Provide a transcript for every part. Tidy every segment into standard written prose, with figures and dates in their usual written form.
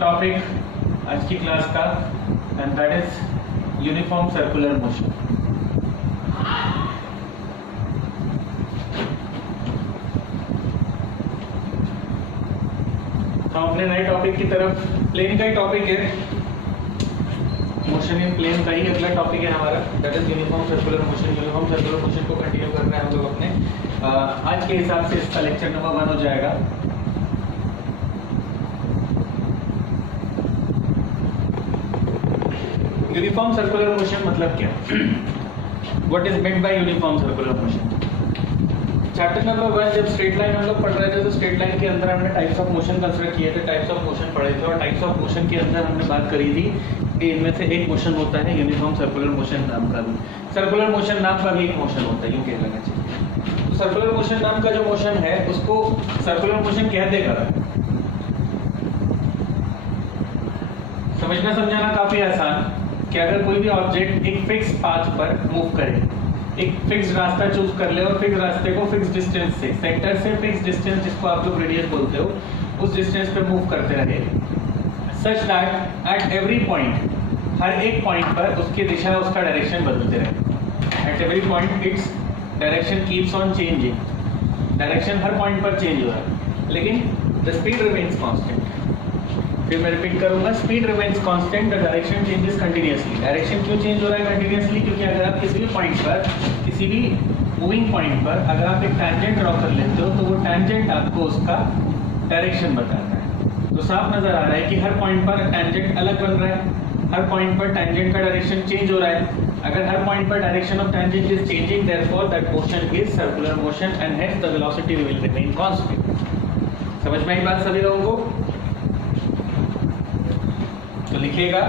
Topic आज की class का and that is uniform circular motion. तो अपने नए टॉपिक की तरफ, प्लेन का ही टॉपिक है, मोशन इन प्लेन का ही अगला टॉपिक है हमारा, that is uniform circular motion. Uniform circular motion को कंटिन्यू कर रहे हैं हम लोग अपने आज के हिसाब से इसका लेक्चर नंबर 1 हो जाएगा। यूनिफॉर्म सर्कुलर मोशन मतलब क्या? What is meant by uniform circular motion? Chapter number 1 जब स्ट्रेट लाइन हम लोग पढ़ रहे थे तो स्ट्रेट लाइन के अंदर हमने टाइप्स ऑफ मोशन कंसीडर किए थे, टाइप्स ऑफ मोशन पढ़े थे और टाइप्स ऑफ मोशन के अंदर हमने बात करी थी कि इनमें से एक मोशन होता है यूनिफॉर्म सर्कुलर मोशन नाम का भी। सर्कुलर मोशन नाम का भी एक मोशन होता है, यूं कह लेना चाहिए। तो सर्कुलर मोशन नाम का जो मोशन है उसको सर्कुलर मोशन कह देगा। समझना समझाना काफी आसान कि अगर कोई भी ऑब्जेक्ट एक फिक्स पाथ पर मूव करे, एक फिक्स रास्ता चूज कर ले और फिक्स रास्ते को फिक्स डिस्टेंस से, सेंटर से फिक्स डिस्टेंस जिसको आप लोग रेडियस बोलते हो, उस डिस्टेंस पे मूव करते रहे, such that at every point, हर एक पॉइंट पर उसकी दिशा, उसका डायरेक्शन बदलते रहे। At every point its direction keeps on changing, direction हर पॉइंट पर चेंज हो रहा है लेकिन द स्पीड रिमेन्स कांस्टेंट। फिर मैं रिपीट करूंगा, speed remains constant, the direction changes continuously. Direction क्यों चेंज हो रहा है कंटिन्यूअसली? क्योंकि अगर आप किसी भी पॉइंट पर, किसी भी मूविंग पॉइंट पर अगर आप एक टैंजेंट ड्रॉ कर लेते हो तो वो टैंजेंट आपको उसका डायरेक्शन बताता है। तो साफ नजर आ रहा है कि हर पॉइंट पर टैंजेंट अलग बन रहा है, हर पॉइंट पर टैंजेंट का डायरेक्शन चेंज हो रहा है। अगर हर पॉइंट पर direction of tangent is changing, therefore that motion is circular motion and hence the velocity will remain constant. समझ में आई बात सभी लोगों को? तो लिखिएगा,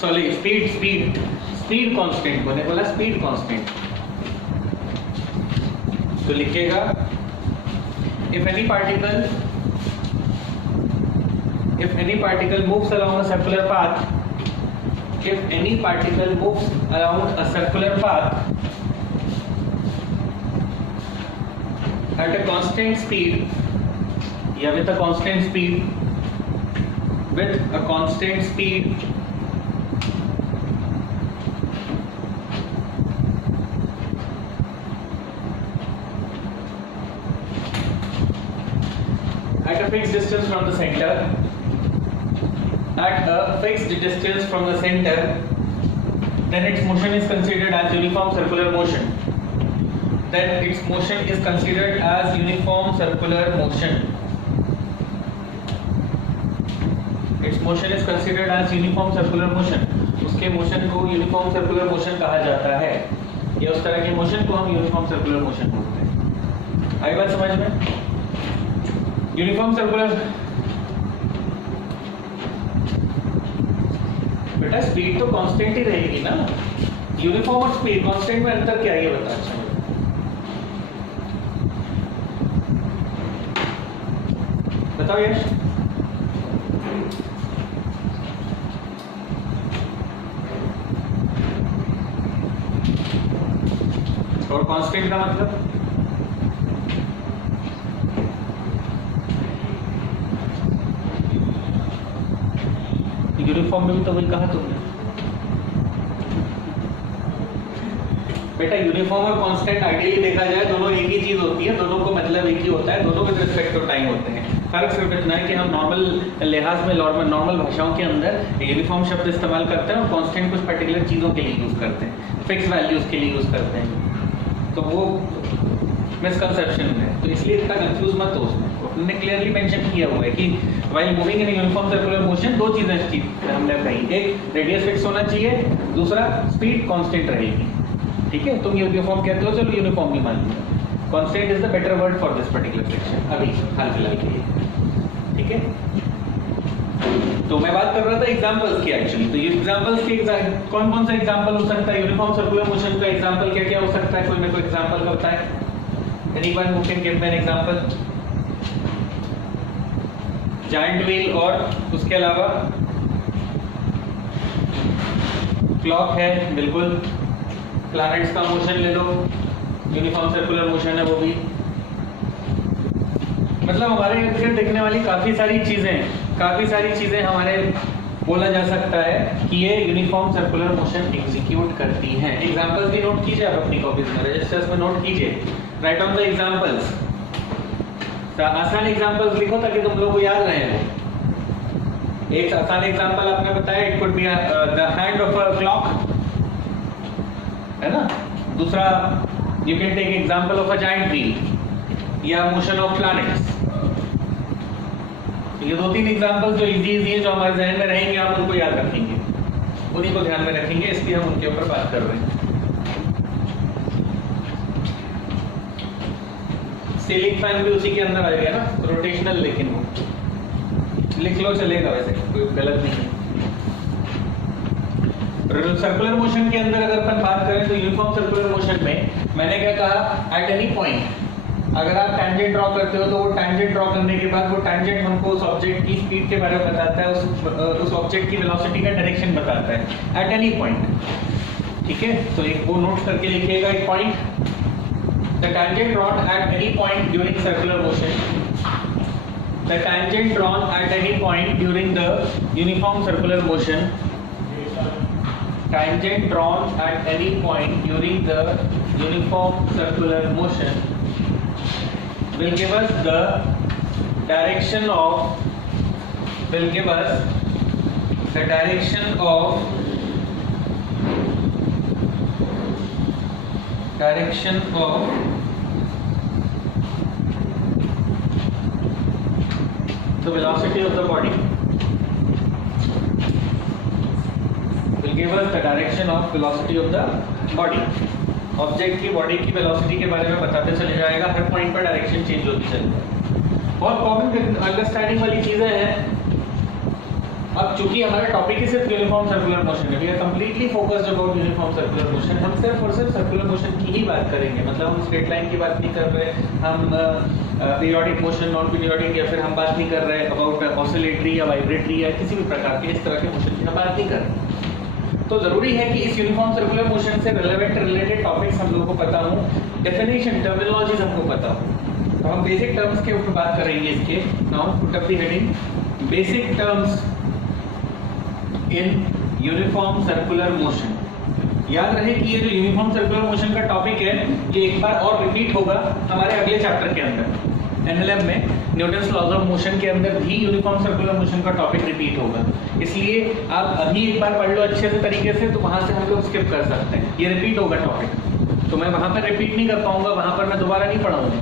सॉरी स्पीड कांस्टेंट को बोला, स्पीड कांस्टेंट। तो लिखिएगा, if any particle moves along a circular path, if any particle moves along a circular path at a constant speed, या with a constant speed, with a constant speed at a fixed distance from the center, at a fixed distance from the center, then its motion is considered as uniform circular motion. Then its motion is considered as uniform circular motion. Its motion is considered as uniform circular motion. उसके motion को uniform circular motion कहा जाता है, या उस तरह के motion को हम यूनिफॉर्म सर्कुलर मोशन बोलते हैं। आई बात समझ में? यूनिफॉर्म सर्कुलर, बेटा स्पीड तो कांस्टेंट ही रहेगी ना। यूनिफॉर्म और स्पीड कांस्टेंट में अंतर क्या है ये बता। अच्छा बताओ यश। और कांस्टेंट का मतलब? यूनिफॉर्म में भी तो वही कहा तुमने बेटा। यूनिफॉर्म और कांस्टेंट आइडियली देखा जाए दोनों एक ही चीज होती है, दोनों को मतलब एक ही होता है, दोनों विद रिस्पेक्ट टू टाइम होते हैं। फर्क सिर्फ इतना है कि हम नॉर्मल लिहाज में, नॉर्मल भाषाओं के अंदर यूनिफॉर्म शब्द इस्तेमाल करते हैं और कांस्टेंट कुछ पर्टिकुलर चीजों के लिए यूज करते हैं, फिक्स वैल्यूज के लिए यूज करते हैं। तो वो मिसकंसेप्शन है, तो इसलिए इतना कंफ्यूज मत हो। उसमें हमने क्लियरली मेंशन किया हुआ है कि while moving in uniform circular motion दो चीजें हमने कही, एक रेडियस फिक्स होना चाहिए, दूसरा स्पीड कांस्टेंट रहेगी। ठीक है, तुम यूनिफॉर्म कहते हो, चलो यूनिफॉर्म भी मान लिया। Constant is the better word for this particular section अभी हाल फिलहाल के लिए। ठीक है, तो मैं बात कर रहा था एग्जांपल्स की एक्चुअली। तो ये एग्जांपल्स के कौन कौन सा एग्जांपल हो सकता है यूनिफॉर्म सर्कुलर मोशन का? एग्जांपल क्या क्या हो सकता है? कोई मेरे को एग्जांपल का बताए। Anyone who can give me an example? Giant wheel और उसके अलावा क्लॉक है, बिल्कुल। प्लैनेट्स का मोशन ले लो, यूनिफॉर्म सर्कुलर मोशन है वो भी। मतलब हमारे इर्द गिर्द दिखने वाली काफी सारी चीजें हैं काफी सारी चीजें हमारे बोला जा सकता है कि ये यूनिफॉर्म सर्कुलर मोशन एग्जीक्यूट करती हैं। एग्जांपल्स भी नोट कीजिए आप अपनी कॉपीज में, रजिस्टर्स में नोट कीजिए, राइट ऑन द एग्जांपल्स। आसान एग्जांपल्स लिखो ताकि तुम लोग को याद रहे। एक आसान एग्जांपल आपने बताया, it could be the hand of a clock, है ना। दूसरा you can take example of a giant wheel या मोशन ऑफ प्लैनेट्स। ये दो तीन एग्जांपल्स जो इजी हैं, जो हमारे जहन में रहेंगे, आप उनको याद रखेंगे, उन्हीं को ध्यान में रखेंगे, इसलिए हम उनके ऊपर बात कर रहे हैं। सीलिंग फैन भी उसी के अंदर आ गया ना, रोटेशनल, लेकिन वो लिख लो चलेगा, वैसे कोई गलत नहीं है। सर्कुलर मोशन के अंदर अगर अपन बात करें तो यूनिफॉर्म सर्कुलर मोशन में मैंने क्या कहा, एट एनी पॉइंट अगर आप टैंजेंट ड्रॉ करते हो तो वो टैंजेंट ड्रॉ करने के बाद वो टैंजेंट हमको उस ऑब्जेक्ट की स्पीड के बारे में बताता है, उस ऑब्जेक्ट की वेलोसिटी का डायरेक्शन बताता है एट एनी पॉइंट। ठीक है, तो एक वो नोट करके लिखिएगा, एक point, the tangent drawn at any point during circular motion, the tangent drawn at any point during the uniform circular motion, tangent drawn at any point during the uniform circular motion will give us the direction of the direction of the velocity of the body, will give us the direction of velocity of the body। Object की body की velocity के बारे में बताते चले जाएगा, हर point पर direction change होती चलेगी। बहुत कॉमन अंडरस्टैंडिंग वाली चीजें हैं। अब चूंकि हमारा टॉपिक ही सिर्फ यूनिफॉर्म सर्कुलर मोशन है, we are completely focused about uniform circular motion. हम सिर्फ और सिर्फ सर्कुलर मोशन की ही बात करेंगे, मतलब हम स्ट्रेट लाइन की बात नहीं कर रहे, हम पीरियोडिक मोशन, नॉन पीरियोडिक, या फिर हम बात नहीं कर रहे अबाउट ऑसिलेटरी या वाइब्रेटरी या किसी भी प्रकार के इस तरह के मोशन की हम बात नहीं कर रहे। तो जरूरी है कि इस यूनिफॉर्म सर्कुलर मोशन से रिलेटेड टॉपिक्स हम लोगों को पता हो, डेफिनेशन, टर्मिनोलॉजीज हमको पता हो। तो हम बेसिक टर्म्स के ऊपर बात करेंगे इसके। Now put up the heading basic terms in uniform circular motion. याद रहे कि ये जो यूनिफॉर्म सर्कुलर मोशन का टॉपिक है, ये एक बार और रिपीट होगा हमारे अगले चैप्टर के अंदर। एनएलएम में न्यूटन्स लॉज ऑफ मोशन के अंदर भी यूनिफॉर्म सर्कुलर मोशन का टॉपिक रिपीट होगा, इसलिए आप अभी एक बार पढ़ लो अच्छे से तरीके से, तो वहां से हम लोग स्किप कर सकते हैं। ये रिपीट होगा टॉपिक, तो मैं वहां पर रिपीट नहीं कर पाऊंगा, वहां पर मैं दोबारा नहीं पढ़ाऊंगा।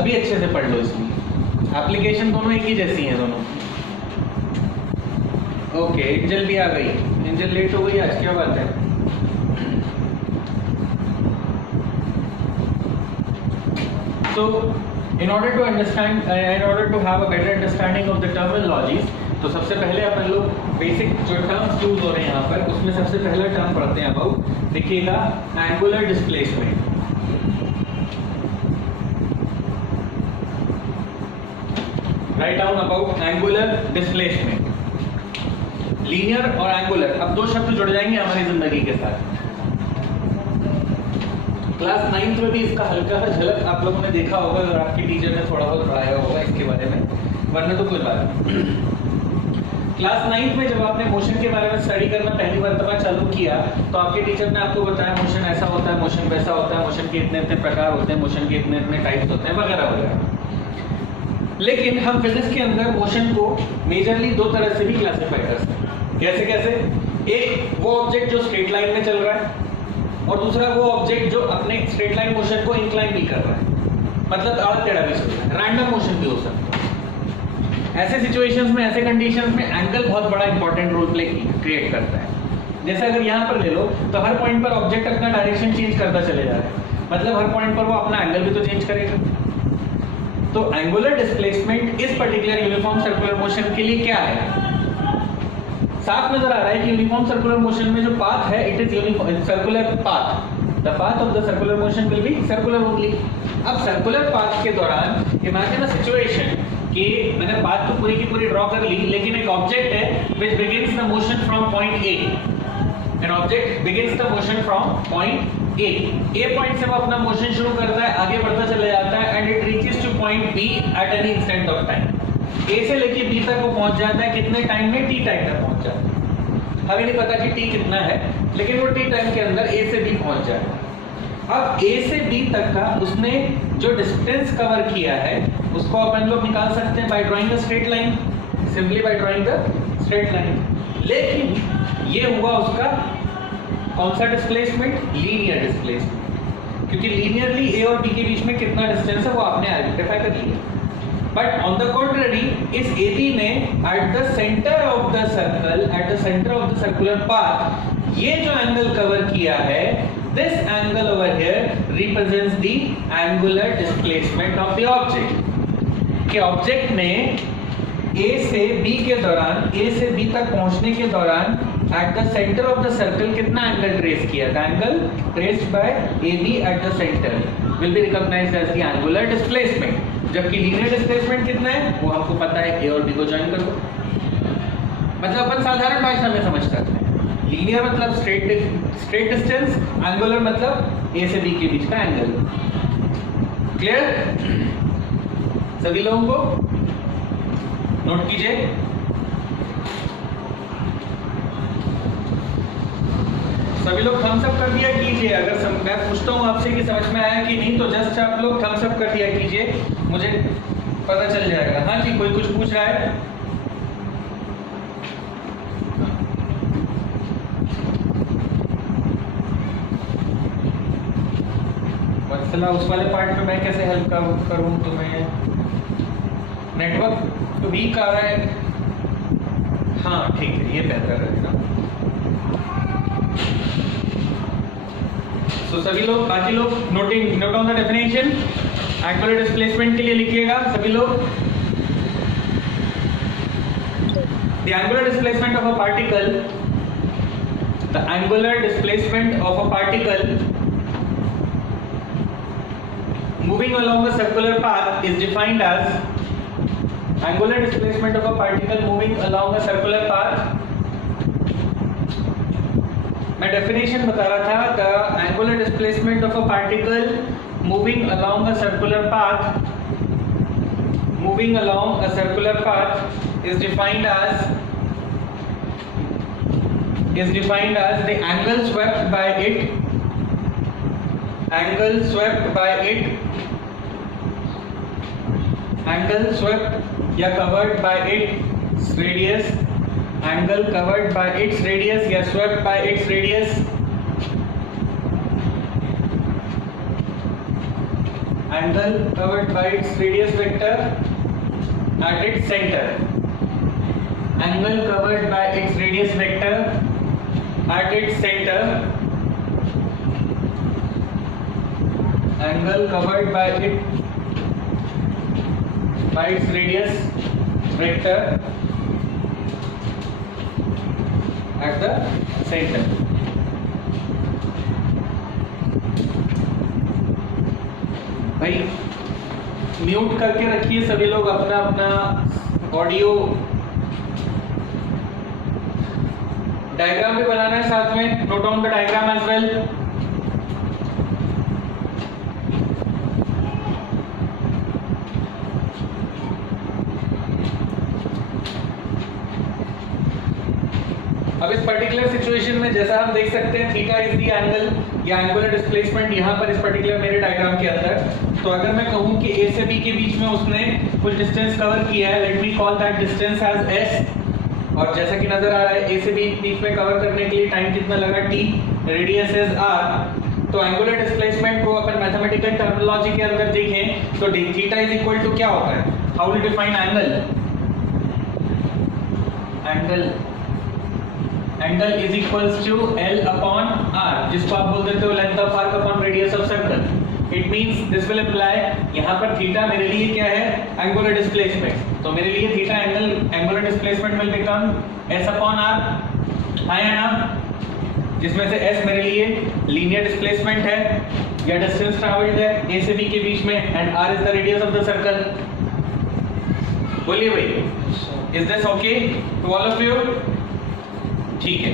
अभी अच्छे से पढ़ लो, इसलिए एप्लीकेशन दोनों एक ही जैसी हैं दोनों। ओके, एंजल भी आ गई, एंजल लेट हो गई आज, क्या बात है। So in order to understand, in order to have a better understanding of the terminologies, तो सबसे पहले अपन लोग बेसिक जो टर्म्स यूज हो रहे हैं यहाँ पर, उसमें सबसे पहला टर्म पढ़ते हैं अबाउट, देखिएगा, angular displacement. Write down about angular displacement. Linear और एंगुलर, अब दो शब्द जुड़ जाएंगे हमारी जिंदगी के साथ। क्लास 9th में भी इसका हल्का सा झलक आप लोगों ने देखा होगा, और आपके टीचर ने थोड़ा बहुत पढ़ाया होगा इसके बारे में, वरना तो कोई बात नहीं। क्लास 9th में जब आपने मोशन के बारे में स्टडी करना पहली मर्तबा चालू किया, तो आपके टीचर ने आपको बताया मोशन ऐसा होता है, मोशन वैसा होता है, मोशन के इतने इतने प्रकार होते हैं, मोशन के इतने इतने टाइप्स होते हैं, वगैरह वगैरह। लेकिन हम फिजिक्स के अंदर मोशन को मेजरली दो तरह से भी क्लासिफाई कर सकते हैं। कैसे कैसे? एक वो ऑब्जेक्ट जो स्ट्रेट लाइन में चल रहा है, और दूसरा वो ऑब्जेक्ट जो अपने स्ट्रेट लाइन मोशन को इंक्लाइन भी कर रहा है, मतलब आड़ा टेढ़ा भी चल रहा है, रैंडम मोशन भी हो सकता है। ऐसे सिचुएशंस में, ऐसे कंडीशंस में एंगल बहुत बड़ा इंपॉर्टेंट रोल प्ले क्रिएट करता है। जैसे अगर यहाँ पर ले लो, तो हर पॉइंट पर ऑब्जेक्ट अपना डायरेक्शन चेंज करता चले जा रहा है, मतलब हर पॉइंट पर वो अपना एंगल भी तो चेंज करेगा। तो एंगुलर डिस्प्लेसमेंट इस पर्टिकुलर यूनिफॉर्म सर्कुलर मोशन के लिए क्या है? साफ नजर आ रहा है कि यूनिफॉर्म सर्कुलर मोशन में जो पाथ है, it is uniform circular path. The path of the circular motion will be circular only. अब सर्कुलर पाथ के दौरान इमेजिन अ सिचुएशन कि मैंने बात तो पूरी की पूरी ड्रॉ कर ली, लेकिन एक ऑब्जेक्ट है which begins the motion from point A. An object begins the motion from point A. A point से वो अपना मोशन शुरू करता है, आगे बढ़ता चला जाता है, and it reaches to point B at any instant of time. A से लेके बी तक वो पहुंच जाता है कितने टाइम में? टी टाइम में पहुंच जाता है। हमें नहीं पता कि टी कितना है, लेकिन वो टी टाइम के अंदर ए से बी पहुंच जाएगा। अब ए से बी तक का उसने जो डिस्टेंस कवर किया है उसको अपन लोग निकाल सकते हैं by drawing a straight line, simply by drawing the straight line. लेकिन ये हुआ उसका कौन सा डिस्प्लेसमेंट? लीनियर डिस्प्लेसमेंट, क्योंकि लीनियरली ए और बी के बीच में कितना डिस्टेंस है वो आपने आइडेंटिफाई कर लिया। बट ऑन द कॉन्ट्ररी इस AB ने at the centre of the circle, at the centre of the circular path ये जो एंगल कवर किया है, this angle over here represents the angular displacement of the object. कि object ने A से B के दौरान, A से B तक पहुंचने के दौरान at the center of the circle कितना एंगल ट्रेस किया? The angle traced by AB at the center will be recognized as the angular displacement। जबकि लीनियर डिस्प्लेसमेंट कितना है वो हमको पता है, A और B को ज्वाइन कर दो। मतलब अपन साधारण भाषा में समझ सकते हैं, लीनियर मतलब स्ट्रेट डिस्टेंस, एंगुलर मतलब A से B के बीच का एंगल। क्लियर सभी लोगों को? नोट कीजिए। सभी लोग थम्स अप कर दिया कीजिए। अगर मैं पूछता हूँ आपसे कि समझ में आया कि नहीं तो जस्ट आप लोग थम्स अप कर दिया कीजिए, मुझे पता चल जाएगा। हाँ जी, कोई कुछ पूछ रहा है? मसला उस वाले पार्ट में मैं कैसे हेल्प करूँ तुम्हें? नेटवर्क तो वीक आ रहा है। हाँ ठीक है, ये बेहतर रहेगा। तो सभी लोग, बाकी लोग note down the definition angular displacement के लिए लिखिएगा सभी लोग। The angular displacement of a particle, the angular displacement of a particle moving along a circular path is defined as angular displacement of a particle moving along a circular path। मैं definition बता रहा था, the angular displacement of a particle moving along a circular path is defined as the angle swept by it या covered by its radius, angle covered by its radius या swept by its radius, angle covered by its radius vector at its center, angle covered by its radius vector at its center, angle covered by its radius vector at the center। भाई mute करके रखिए सभी लोग अपना अपना audio. Diagram भी बनाना है साथ में, note down the diagram as well. अब इस पर्टिकुलर सिचुएशन में जैसा हम देख सकते हैं थीटा इज द एंगल या एंगुलर डिस्प्लेसमेंट यहाँ पर इस पर्टिकुलर मेरे डायग्राम के अंदर। तो अगर मैं कहूँ कि A से B के बीच में उसने कुछ डिस्टेंस कवर किया है, let me call that distance as S। और जैसा कि नजर आ रहा है A से B बीच में कवर करने के लिए टाइम कितना लगा? T, radius is R। तो एंगुलर डिस्प्लेसमेंट को अपन मैथमेटिकल टर्मिनोलॉजी के अंदर देखें तो थीटा इज इक्वल टू क्या होता है? How will define angle is equals to L upon R, जिसको आप बोल देते हो length of arc upon radius of circle. It means this will apply, यहाँ पर थीटा मेरे लिए क्या है? Angular displacement. तो मेरे लिए theta angular displacement will become S upon R, हाँ या ना? जिसमें से S मेरे लिए लीनियर डिस्प्लेसमेंट है या डिस्टेंस ट्रैवल्ड है A से B के बीच में, and R is the radius of the circle. बोलिए भाई, is this okay to all of you? ठीक है।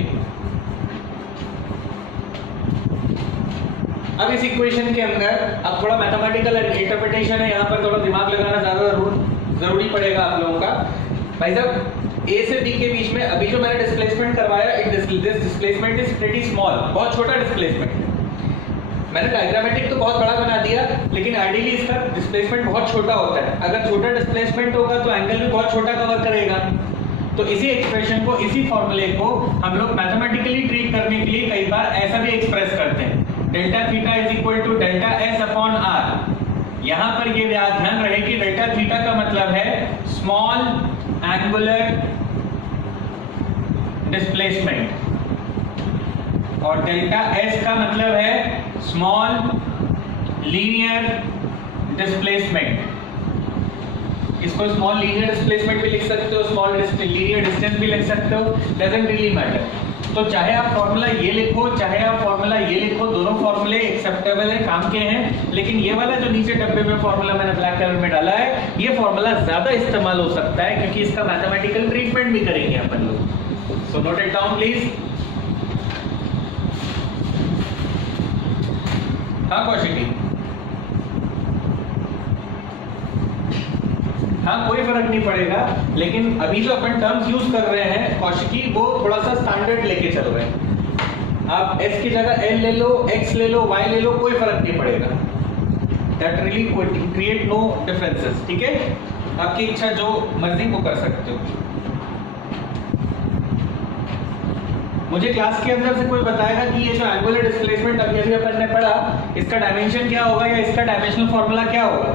अब इस इक्वेशन के अंदर अब थोड़ा मैथमेटिकल इंटरप्रिटेशन है, यहाँ पर थोड़ा दिमाग लगाना ज्यादा जरूरी पड़ेगा आप लोगों का। भाई साहब ए से बी के बीच में अभी जो मैंने डिस्प्लेसमेंट करवाया, this displacement is pretty small, बहुत छोटा डिस्प्लेसमेंट है। मैंने डायग्रामेटिक तो बहुत बड़ा बना दिया, लेकिन आइडियली इसका डिस्प्लेसमेंट बहुत छोटा होता है। अगर छोटा डिस्प्लेसमेंट होगा तो एंगल भी बहुत छोटा कवर करेगा। तो इसी एक्सप्रेशन को, इसी फॉर्मूले को हम लोग मैथमेटिकली ट्रीट करने के लिए कई बार ऐसा भी एक्सप्रेस करते हैं, delta theta is equal to delta S upon R. यहां पर ये ध्यान रहे कि डेल्टा थीटा का मतलब है स्मॉल एंगुलर डिस्प्लेसमेंट और डेल्टा एस का मतलब है स्मॉल लीनियर डिस्प्लेसमेंट। इसको स्मॉल लीनियर डिस्प्लेसमेंट भी लिख सकते हो, स्मॉल लीनियर डिस्टेंस भी लिख सकते हो, डजंट रियली मैटर। तो चाहे आप फॉर्मूला ये लिखो, चाहे आप फॉर्मूला ये लिखो, दोनों फॉर्मूले एक्सेप्टेबल है, काम के हैं। लेकिन ये वाला जो नीचे डब्बे में फॉर्मूला मैंने ब्लैक कलर में डाला है, ये फॉर्मूला ज्यादा इस्तेमाल हो सकता है क्योंकि इसका मैथमेटिकल ट्रीटमेंट भी करेंगे अपन लोग। So note it down please. हाँ कौशिकी, हाँ कोई फर्क नहीं पड़ेगा, लेकिन अभी जो अपन टर्म्स यूज कर रहे हैं कौशिकी, वो थोड़ा सा स्टैंडर्ड लेके चल रहे हैं। आप s की जगह l ले लो, x ले लो, y ले लो, कोई फर्क नहीं पड़ेगा। That really create no differences. ठीक है, आपकी इच्छा जो मर्जी वो कर सकते हो। मुझे क्लास के अंदर से कोई बताएगा कि ये जो एंगुलर डिस्प्लेसमेंट अभी अभी अपन ने पढ़ा, इसका डायमेंशन क्या होगा या इसका डायमेंशनल फॉर्मूला क्या होगा?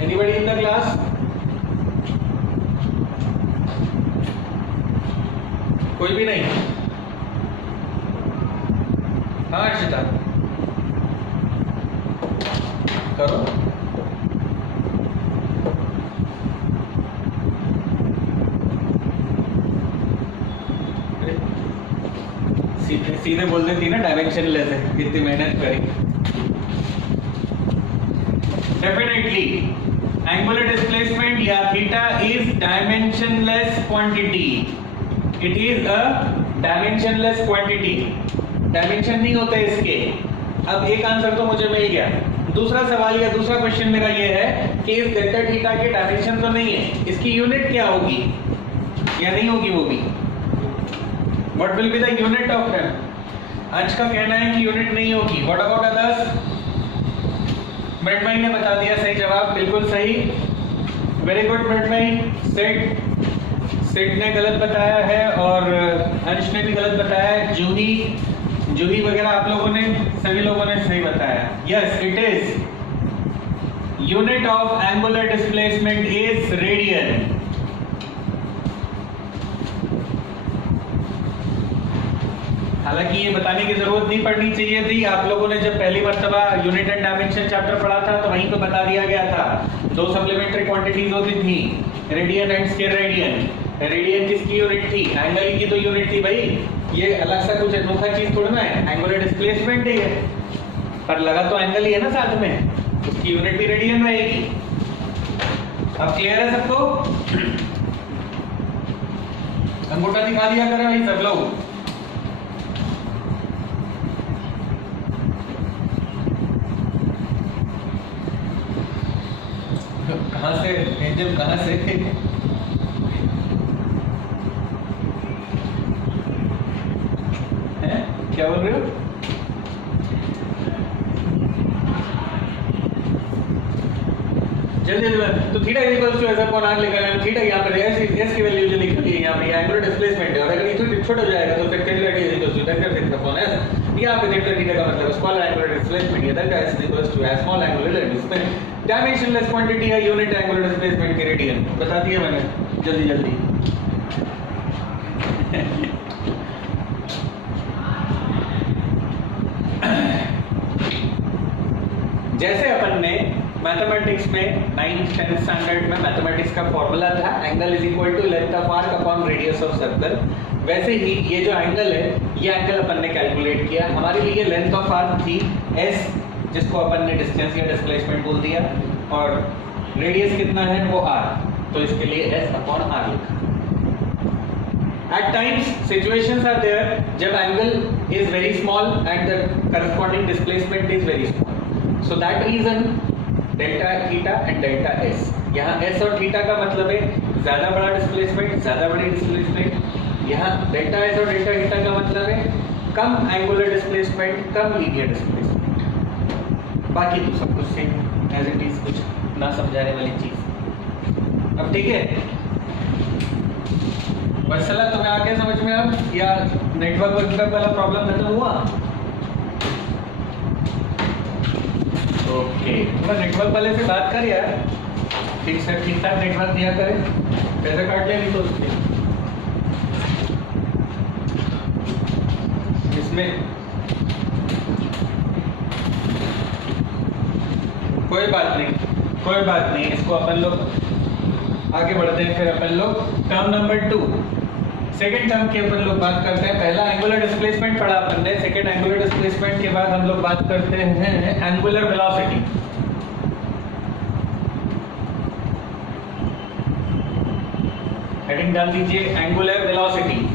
Anybody in the class? कोई भी नहीं? हाँ अर्शिता करो। सीधे बोल देती ना डायमेंशन लेस है, इतनी मेहनत करी। डेफिनेटली एंगुलर डिस्प्लेसमेंट या theta is dimensionless quantity. It is a dimensionless quantity. Dimension नहीं होते इसके। अब एक आंसर तो मुझे मिल गया। दूसरा सवाल या दूसरा क्वेश्चन मेरा ये है कि इस डेल्टा थीटा के डायमेंशन तो नहीं है, इसकी यूनिट क्या होगी या नहीं होगी वो भी? What will be the unit of that? अंश का कहना है कि यूनिट नहीं होगी। What about others? मृण्मयी ने बता दिया सही जवाब, बिल्कुल सही, वेरी गुड मृण्मयी। सेठ ने गलत बताया है और अंश ने भी गलत बताया है। जूही वगैरह आप लोगों ने, सभी लोगों ने सही बताया। Yes, it is unit of angular displacement is radian. हालांकि ये बताने की जरूरत नहीं पड़नी चाहिए थी। आप लोगों ने जब पहली मर्तबा यूनिट एंड डायमेंशन चैप्टर पढ़ा था तो वहीं पे बता दिया गया था, दो सप्लीमेंट्री क्वांटिटीज होती थी, radian and square radian. Radian किसकी यूनिट थी? एंगल की तो यूनिट थी भाई। ये अलग सा कुछ अनोखा चीज थोड़ा ना है, एंगुलर डिस्प्लेसमेंट ही है, पर लगा तो एंगल ही है ना साथ में, उसकी यूनिट भी रेडियन रहेगी। अब क्लियर है सबको? अंगूठा दिखा दिया करें भाई सब लोग। कहां से एंजल, कहां से? हैं क्या बोल रहे हो? जल्दी तो theta equals to S upon R लेकर थीटा यहां पर एस की वैल्यू जो लिखी है यहां पे एंगुलर डिस्प्लेसमेंट है, और अगर ये छोटा हो जाएगा तो फिर theta equals to delta S upon S. यहां पे डेल्टा थीटा का मतलब स्मॉल एंगुलर डिस्प्लेसमेंट है, delta S equals to small angular displacement. Dimensionless quantity है यूनिट एंगुलर डिस्प्लेसमेंट के रेडियन। बता दिया मैंने, जल्दी जल्दी। जैसे अपन ने मैथमेटिक्स में 9th 10th स्टैंडर्ड में मैथमेटिक्स का फॉर्मूला था angle is equal to length of arc upon radius of circle, वैसे ही ये जो एंगल है ये एंगल अपन ने कैलकुलेट किया। हमारे लिए लेंथ ऑफ आर्क थी s, जिसको अपन ने डिस्टेंस या डिस्प्लेसमेंट बोल दिया, और रेडियस कितना है वो r, तो इसके लिए s अपॉन r लिखा। At times situations are there जब angle is very small and the corresponding displacement is very small. So that reason delta theta and delta s. यहाँ s और थीटा का मतलब है ज्यादा बड़ा डिस्प्लेसमेंट, ज्यादा बड़ी डिस्प्लेसमेंट. यहाँ डेल्टा s और डेल्टा थीटा का मतलब है कम एंगुलर डिस्प्लेसमेंट, कम लीनियर डिस्प्लेसमेंट. बाकी तो सब कुछ सेम एज इट इज, कुछ ना समझाने वाली चीज. अब ठीक है, वत्सला तुम्हें आके समझ में अब या नेटवर्क वाला प्रॉब्लम खत्म हुआ? ओके, थोड़ा नेटवर्क वाले से बात कर यार, ठीक से ठीक ठाक नेटवर्क दिया करे, पैसे काट ले नहीं तो उसके. इसमें कोई बात नहीं, इसको अपन लोग आगे बढ़ते हैं. फिर अपन लोग टर्म नंबर 2, सेकेंड टर्म की अपन लोग बात करते हैं. पहला एंगुलर डिस्प्लेसमेंट पढ़ा अपन ने, सेकेंड एंगुलर डिस्प्लेसमेंट के बाद हम लोग बात करते हैं एंगुलर वेलोसिटी. हेडिंग डाल दीजिए एंगुलर वेलोसिटी.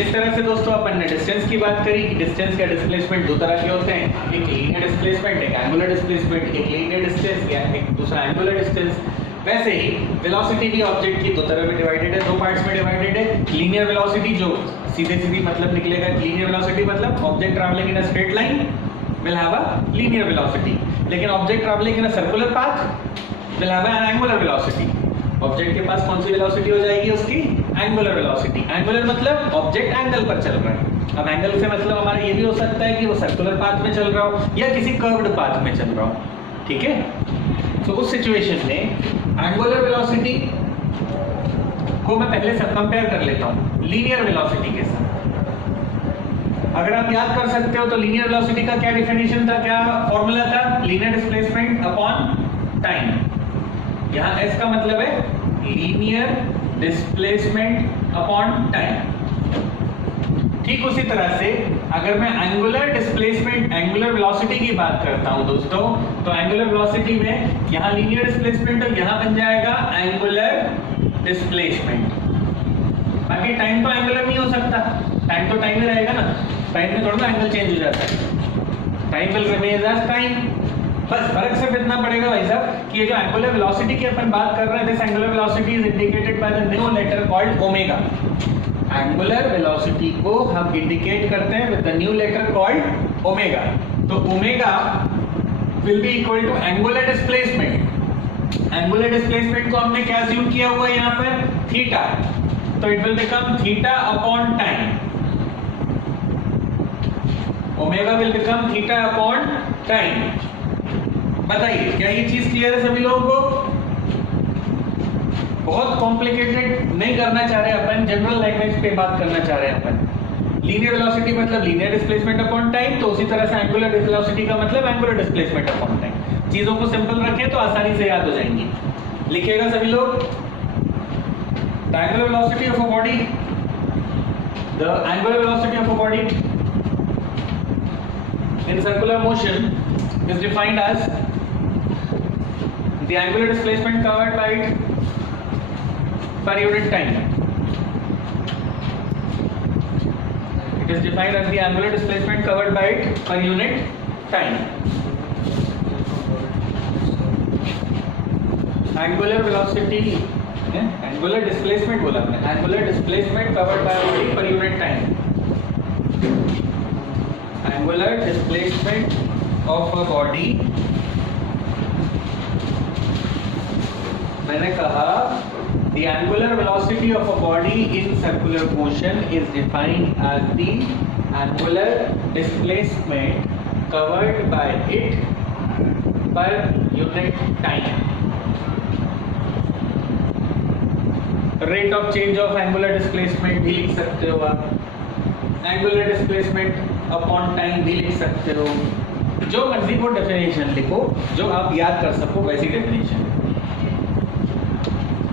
इस तरह से दोस्तों अपन ने डिस्टेंस की बात करी कि डिस्टेंस या डिस्प्लेसमेंट दो तरह के होते हैं, एक लीनियर डिस्प्लेसमेंट, एक एंगुलर डिस्प्लेसमेंट. एक लीनियर डिस्टेंस या एक दूसरा एंगुलर डिस्टेंस. वैसे ही वेलोसिटी भी ऑब्जेक्ट की दो तरह में डिवाइडेड है, दो पार्ट्स में डिवाइडेड है. लीनियर वेलोसिटी जो सीधे मतलब निकलेगा, लीनियर वेलोसिटी मतलब object travelling in a straight line will have a linear velocity. लेकिन object travelling in a circular path will have an angular velocity. Object के पास कौन सी वेलोसिटी हो जाएगी उसकी? Angular velocity. एंगुलर मतलब ऑब्जेक्ट एंगल पर चल रहा है. अब एंगल से मतलब हमारा ये भी हो सकता है कि वो सर्कुलर पाथ में चल रहा हो या किसी कर्व्ड पाथ में चल रहा हो. ठीक है, तो उस सिचुएशन में एंगुलर वेलोसिटी को मैं पहले से कंपेयर कर लेता हूँ लीनियर वेलोसिटी के साथ. अगर आप याद कर सकते हो तो लीनियर वेलोसिटी का क्या डेफिनेशन था, क्या फॉर्मूला था? Linear displacement upon time. यहाँ s का मतलब है लीनियर डिस्प्लेसमेंट अपॉन टाइम. ठीक उसी तरह से अगर मैं एंगुलर डिस्प्लेसमेंट, एंगुलर वेलोसिटी की बात करता हूं दोस्तों, तो एंगुलर वेलोसिटी में यहाँ लीनियर डिस्प्लेसमेंट और यहाँ बन जाएगा एंगुलर डिस्प्लेसमेंट. बाकी टाइम तो एंगुलर नहीं हो सकता, टाइम तो टाइम में रहेगा ना. टाइम में थोड़ा ना एंगल चेंज हो जाता है. Time will remain as time. बस फर्क सिर्फ इतना पड़ेगा भाई साहब कि ये जो एंगुलर वेलोसिटी की अपन बात कर रहे हैं, this angular velocity is indicated by the new letter called omega. Angular velocity को हम इंडिकेट करते हैं with the new letter called omega. तो omega will be equal to angular displacement. Angular displacement को हमने क्या अज्यूम किया हुआ है यहाँ पर? थीटा. तो it will become theta upon time. Omega will become theta upon time. बताइए क्या ये चीज क्लियर है सभी लोगों को? बहुत कॉम्प्लिकेटेड नहीं करना चाह रहे अपन, जनरल लैंग्वेज पे बात करना चाह रहे हैं अपन. लीनियर वेलोसिटी मतलब लीनियर डिस्प्लेसमेंट अपॉन टाइम, तो उसी तरह से एंगुलर वेलोसिटी का मतलब एंगुलर डिस्प्लेसमेंट अपॉन टाइम. चीजों को सिंपल रखें तो आसानी से याद हो जाएंगी. लिखिएगा सभी लोग. The angular velocity of a body, the angular velocity of a body in circular motion is defined as the angular displacement covered by it per unit time. It is defined as the angular displacement covered by it per unit time. Angular velocity, angular displacement बोला हमने, angular displacement covered by body per unit time. Angular displacement of a body, मैंने कहा the angular velocity of a body in circular motion is defined as the angular displacement covered by it per unit time. Rate of change of angular displacement भी लिख सकते हो आप, angular displacement upon time भी लिख सकते हो. जो मर्जी को डेफिनेशन लिखो, जो आप याद कर सको वैसी डेफिनेशन.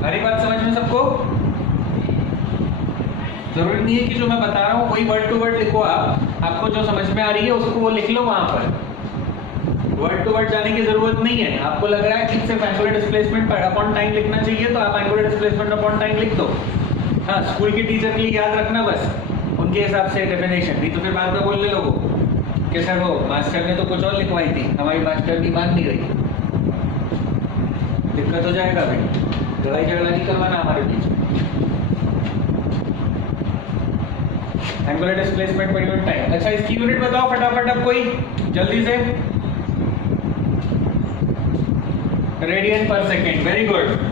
हरी बात समझ में सबको? जरूरी नहीं है कि जो मैं बता रहा हूँ कोई वर्ड टू वर्ड लिखो. आपको जो समझ में आ रही है उसको वो लिख लो वहां पर. वर्ड टू वर्ड जाने की जरूरत नहीं है. आपको लग रहा है कि सिर्फ एंगुलर डिस्प्लेसमेंट अपॉन टाइम लिखना चाहिए तो आप एंगुलर डिस्प्लेसमेंट अपॉन टाइम लिख दो. हाँ, स्कूल के टीचर के लिए याद रखना बस, उनके हिसाब से डेफिनेशन, नहीं तो फिर बाद में बोलने लोगों कि सर वो मास्टर ने तो कुछ और लिखवाई थी, हमारी मास्टर की मान नहीं रही। दिक्कत हो जाएगा भाई, लड़ाई झगड़ा नहीं करवाना हमारे बीच में। Angular displacement per unit time. अच्छा, इसकी यूनिट बताओ फटाफट अब कोई जल्दी से। रेडियन पर सेकेंड, वेरी गुड।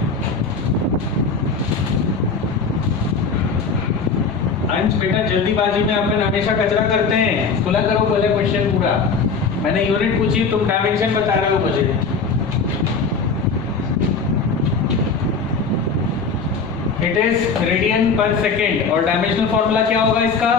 अंश बेटा जल्दीबाजी में अपन हमेशा कचरा करते हैं, खुला करो पहले क्वेश्चन पूरा। मैंने यूनिट पूछी, तुम डायमेंशन बता रहे हो मुझे। इट इज रेडियन पर सेकेंड, और डायमेंशनल फॉर्मूला क्या होगा इसका?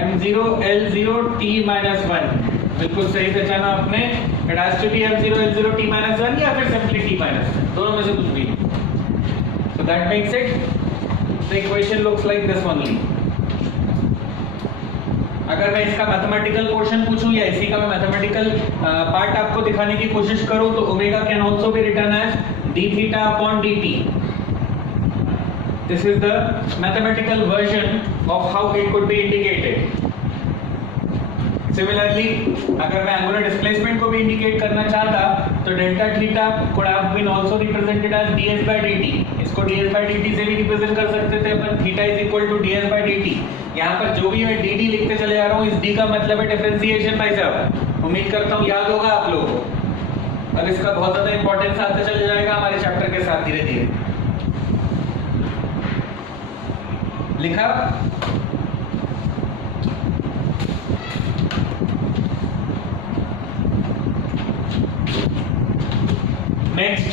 m0 L0 t minus 1। बिल्कुल सही पहचाना आपने। It has to be m0 L0 t minus 1 या फिर सिंपली t minus 1, दोनों में से कुछ भी। So that makes it, the equation looks like this only. अगर मैं इसका मैथमेटिकल पोर्शन पूछूं या इसी का मैं मैथमेटिकल पार्ट आपको दिखाने की कोशिश करूं तो omega can also be written as d theta upon dt. This is the mathematical version of how it could be indicated. Similarly, अगर मैं एंगुलर डिस्प्लेसमेंट को भी इंडिकेट करना चाहता तो delta theta could have been also represented as ds by dt. इसको ds by dt से भी रिप्रेजेंट कर सकते थे अपन, theta is equal to ds by dt। यहाँ पर जो भी मैं dt लिखते चले जा रहा हूँ, इस d का मतलब है डिफरेंशिएशन भाई साहब। उम्मीद करता हूँ याद होगा आप लोगों को। अब इसका बहुत ज्यादा इंपॉर्टेंस आते चले जाएगा हमारे चैप्टर के साथ धीरे धीरे। लिखा? नेक्स्ट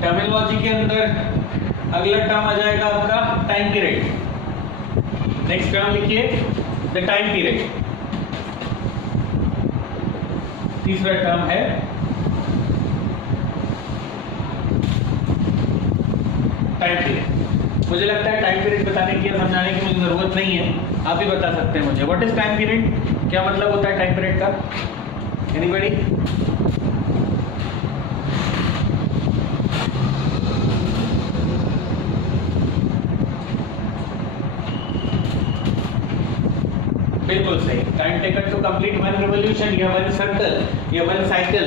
टर्मिनोलॉजी के अंदर अगला टर्म आ जाएगा आपका टाइम पीरियड। नेक्स्ट टर्म लिखिए द टाइम पीरियड। तीसरा टर्म है टाइम पीरियड। मुझे लगता है टाइम पीरियड बताने की या समझाने की मुझे जरूरत नहीं है, आप ही बता सकते हैं मुझे। What is time period? क्या मतलब होता है टाइम पीरियड का? एनीबॉडी? बिल्कुल सही। Time taken to complete one revolution या वन सर्कल या वन साइकिल,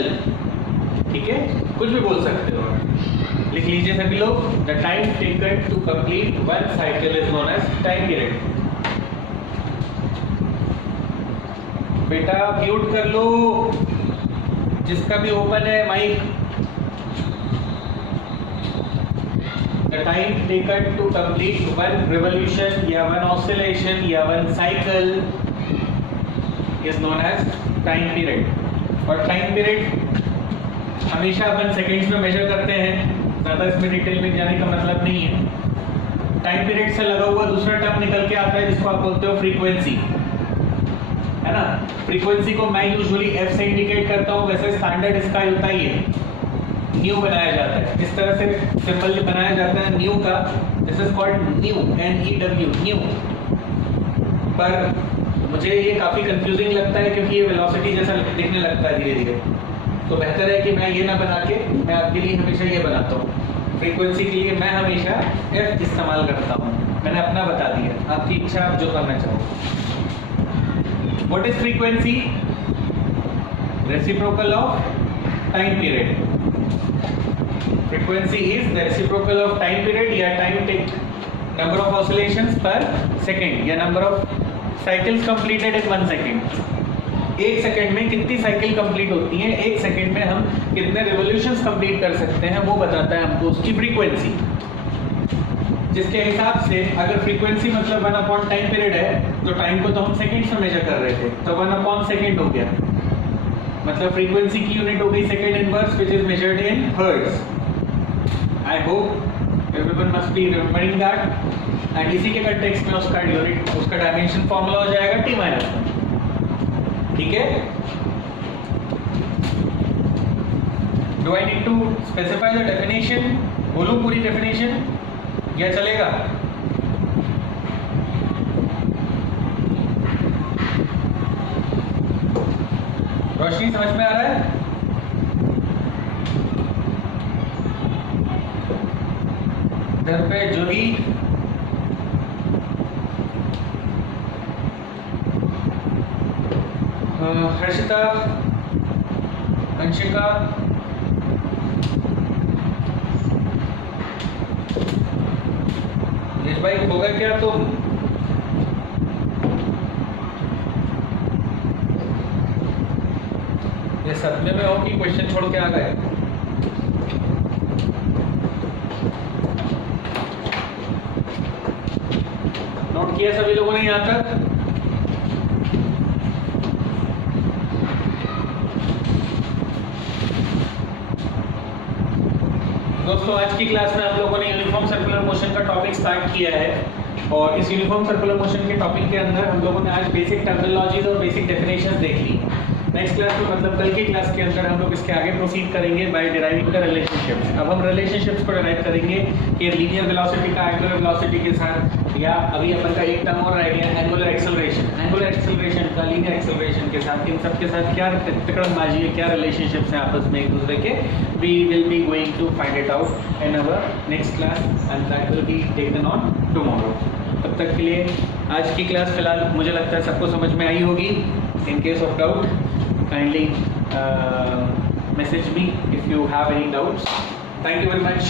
ठीक है, कुछ भी बोल सकते हो। लिख लीजिए सभी लोग, the time taken to complete one cycle is known as time period. बेटा म्यूट कर लो जिसका भी ओपन है mic. The time taken to complete one revolution या one oscillation या one cycle is known as time period। और time period हमेशा अपन सेकेंड्स में मेजर करते हैं, ज़्यादा इसमें डिटेल में जाने का मतलब नहीं है। टाइम पीरियड से लगा हुआ दूसरा टर्म निकल के आता है जिसको आप बोलते हो फ्रीक्वेंसी, है ना। फ्रीक्वेंसी को मैं यूजुअली f से इंडिकेट करता हूँ, वैसे स्टैंडर्ड इसका होता ही है, न्यू बनाया जाता है। इस तरह से सिंबल बनाया जाता है न्यू का, this is called new, NEW, new. पर मुझे ये काफ़ी कंफ्यूजिंग लगता है क्योंकि ये वेलोसिटी जैसा दिखने लगता है धीरे धीरे, तो बेहतर है कि मैं ये ना बना के मैं आपके लिए हमेशा ये बनाता हूँ। फ्रीक्वेंसी के लिए मैं हमेशा f इस्तेमाल करता हूँ, मैंने अपना बता दिया, आपकी इच्छा आप जो करना चाहो। What is frequency? Reciprocal of time period. Frequency is the reciprocal of time period या time take number of oscillations per second या number of cycles completed in 1 second। एक सेकंड में कितनी साइकिल कंप्लीट होती हैं, एक सेकंड में हम कितने रिवॉल्यूशंस कंप्लीट कर सकते हैं, वो बताता है हमको उसकी फ्रीक्वेंसी। जिसके हिसाब से अगर फ्रीक्वेंसी मतलब 1 टाइम पीरियड है तो टाइम को तो हम सेकंड्स में मेजर कर रहे थे, तो 1 सेकंड हो गया, मतलब फ्रीक्वेंसी की यूनिट हो गई second inverse which is measured in hertz. I hope everyone must be remembering that, and इसी के कंटेक्स्ट में उसका यूनिट, उसका डायमेंशन फॉर्मूला हो जाएगा t-1, ठीक है। Do I need to specify the definition? बोलूं पूरी डेफिनेशन या चलेगा? रोशनी समझ में आ रहा है? घर पे जूही, हर्षिता, अंशिका, यश भाई हो गए क्या तुम? ये सपने में हो कि क्वेश्चन छोड़ के आ गए? नोट किया सभी लोगों ने यहाँ तक? दोस्तों आज की क्लास में हम लोगों ने यूनिफॉर्म सर्कुलर मोशन का टॉपिक स्टार्ट किया है और इस यूनिफॉर्म सर्कुलर मोशन के टॉपिक के अंदर हम लोगों ने आज बेसिक टर्मिनोलॉजीज और बेसिक डेफिनेशंस देख ली। नेक्स्ट क्लास में मतलब कल की क्लास के अंदर हम लोग इसके आगे प्रोसीड करेंगे बाय डिराइविंग द रिलेशनशिप्स। अब हम रिलेशनशिप्स को डिराइव करेंगे कि लीनियर वेलोसिटी का एंगुलर वेलोसिटी के साथ, या अभी अपन का एक टर्म और रह गया एंगुलर एक्सेलरेशन का लीनियर एक्सेलरेशन के साथ, इन सब के साथ क्या तिकड़मबाजी है, क्या रिलेशनशिप्स हैं आपस में एक दूसरे के। We will be going to find it out in our next class and that will be taken on tomorrow. तब तक के लिए आज की क्लास फिलहाल मुझे लगता है सबको समझ में आई होगी। In case of doubt kindly message me if you have any doubts. Thank you very much.